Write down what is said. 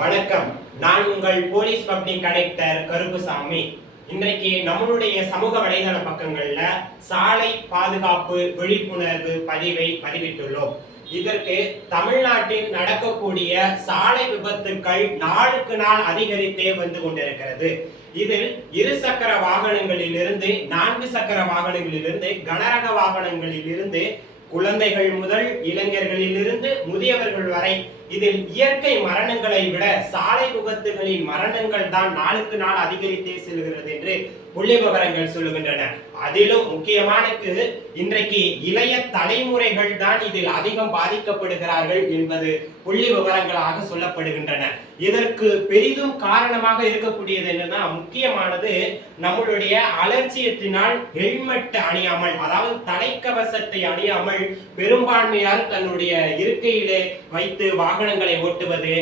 வணக்கம். நான் உங்கள் போலீஸ் பப்ளிக் கனெக்டர் கருப்புசாமி. இன்றைக்கு நம்மளுடைய சமூக வலைதள பக்கங்கள்ல சாலை பாதுகாப்பு விழிப்புணர்வு பதிவை பதிவிட்டுள்ளோம். இதற்கு தமிழ்நாட்டில் நடக்கக்கூடிய சாலை விபத்துக்கள் நாளுக்கு நாள் அதிகரித்தே வந்து கொண்டிருக்கிறது. இதில் இருசக்கர வாகனங்களிலிருந்து 4 சக்கர வாகனங்களிலிருந்து கனரக வாகனங்களிலிருந்து குழந்தைகள் முதல் இளைஞர்களிலிருந்து முதியவர்கள் வரை இதில் இயற்கை மரணங்களை விட சாலை விபத்துகளின் மரணங்கள் தான் நாளுக்கு நாள் அதிகரித்தே செல்கிறது என்று புள்ளி விவரங்கள் சொல்லுகின்றன. அதிலும் முக்கியமானது இன்றைக்கு இளைய தலைமுறைகள் தான் இதில் அதிகம் பாதிக்கப்படுகிறார்கள் என்பது புள்ளி விவரங்களாக சொல்லப்படுகின்றன. இதற்கு பெரிதும் காரணமாக இருக்கக்கூடியது என்னன்னா, முக்கியமானது நம்மளுடைய அலட்சியத்தினால் ஹெல்மெட் அணியாமல், அதாவது தலைக்கவசத்தை அணியாமல் பெரும்பான்மையார் தன்னுடைய இருக்கையிலே வைத்து வாகனங்களை ஓட்டுவது,